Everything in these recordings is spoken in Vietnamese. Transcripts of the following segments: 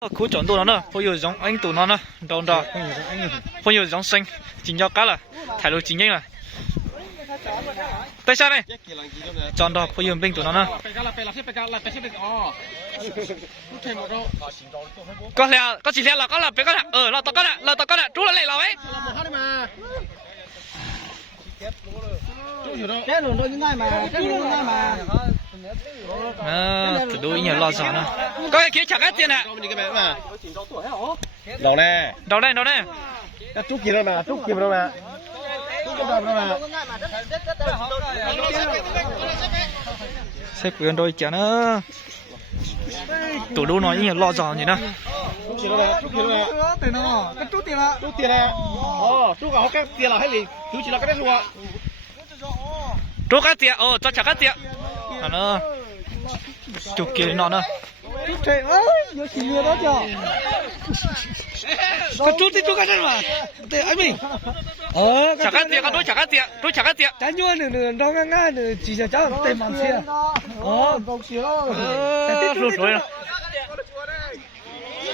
cú chọn tụi nó nè, bây giờ giống anh tụi nó nè, đòn đòn, bây giờ giống xanh, chính nhau cá là, thải đồ chính nhanh là, tại sao này, chọn đòn, bây giờ bên tụi nó nè, có chỉ là có là phải có là, là tao có là, chú là lại là ấy, cái đường đôi như này mà, cái đường như này mà. từ đôi nhiều lo sợ nè, có cái kia chặt cái tiền nè, đầu nè, đầu đây, cái trúc kia đâu nè, trúc kia đâu nè, xếp quyền đôi chả nữa, tụi đôi nói nhiều lo sợ gì nè, trúc kia đâu nè, trúc kia đâu nè, Tiền nó, cái chút tiền là. trúc tiền nè, trúc cả cái tiền là hay gì, chú chỉ là cái đấy thôi. trúc cái tiền, cho chặt cái tiền, nó, chụp kia nó nè. Trời ơi, nhớ chỉ lừa đó chưa? Cái chút thì chút cái đấy mà. Để anh mình. chặt cái tiền, đôi chặt cái tiền. Trái nhua nửa đâu ngang chỉ là cháu tiền bằng xe. Đồng xe đó. Lụt rồi nè.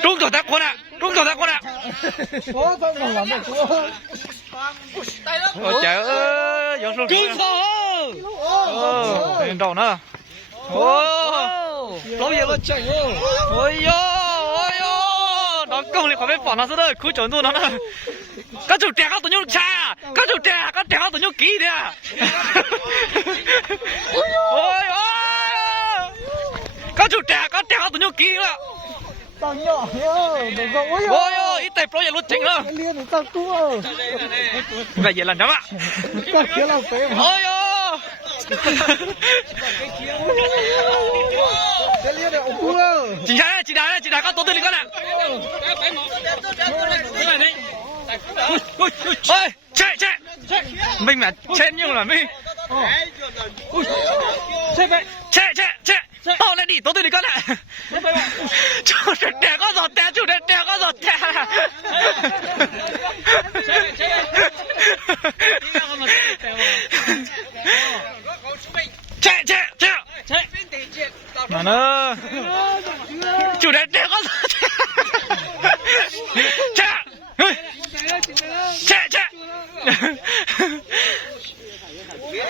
Trung tổ tác quân ạ. Có sao còn làm được chú. Ôi trời ơi, gió sụt rồi. Tiền đầu nữa. Lâu giờ nó chạy rồi. Ôi yo, nó công thì có biết bỏ nó ra đây, cứ chọn tôi nó nè. Các chủ trẻ các tụi nhung cha, các chủ trẻ các tụi nhung kỹ đi à. Ôi các chủ trẻ các tụi nhung kỹ nữa. Tao nhỏ đừng có ôi ít tay pro giờ luôn chính nữa. Liên được tao cú ơi. Vậy vậy là đó ạ. Cái kia là phế mà. Ôi Cái liên này ông cú ơi. chị đá các tổ tư đi con ạ. Ôi chạy mình mà chen nhưng mà mình chạy tao lại đi tổ tư đi con ạ. Chủ đẻ có giọt tè, chủ đẻ có giọt tè. Chạy mà nó chủ đẻ có giọt tè. Chạy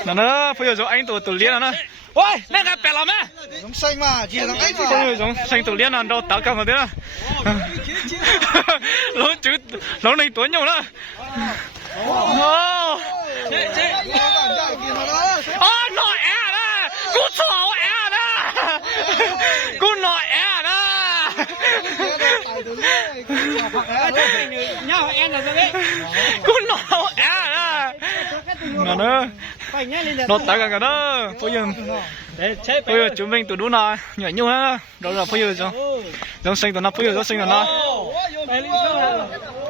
nó bây giờ anh tụi liên nó ôi lên cái bè làm á Giống xanh mà, chỉ là giống anh bây giờ xanh tụi liên nó đâu tạo cả một thế nào nó này tuổi nhau đó nội à đó cú sò à đó cú nội à đó cú nội à đó nó tạo cả đó bây giờ chúng mình tụi đứa nào nhỏ nhau á đó là bây giờ giống xanh tụi nó bây giờ xanh tụi nó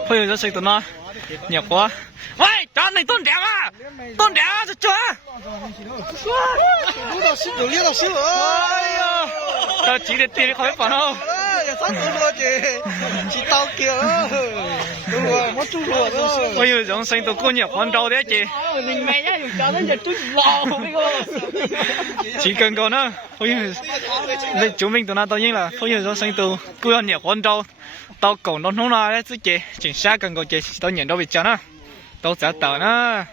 bây giờ xanh tụi nó nhiều quá喂咱那蹲点啊这这有练到手哎呀他几点点可以放好chỉ tao kìa đúng rồi mất chú rồi đó bây giờ giống xanh tụi cô nhiều con trâu đấy chị mình mày nhá dùng cho nó giờ chút lò chỉ cần con nữa bây giờ chúng mình tụi nó tự nhiên là bây giờ giống xanh tụi cô nhiều con trâu tao còn nó không nói đấy chứ chị chính xác cần con chị tao nhận đâu bị chán á tao sẽ tờ nó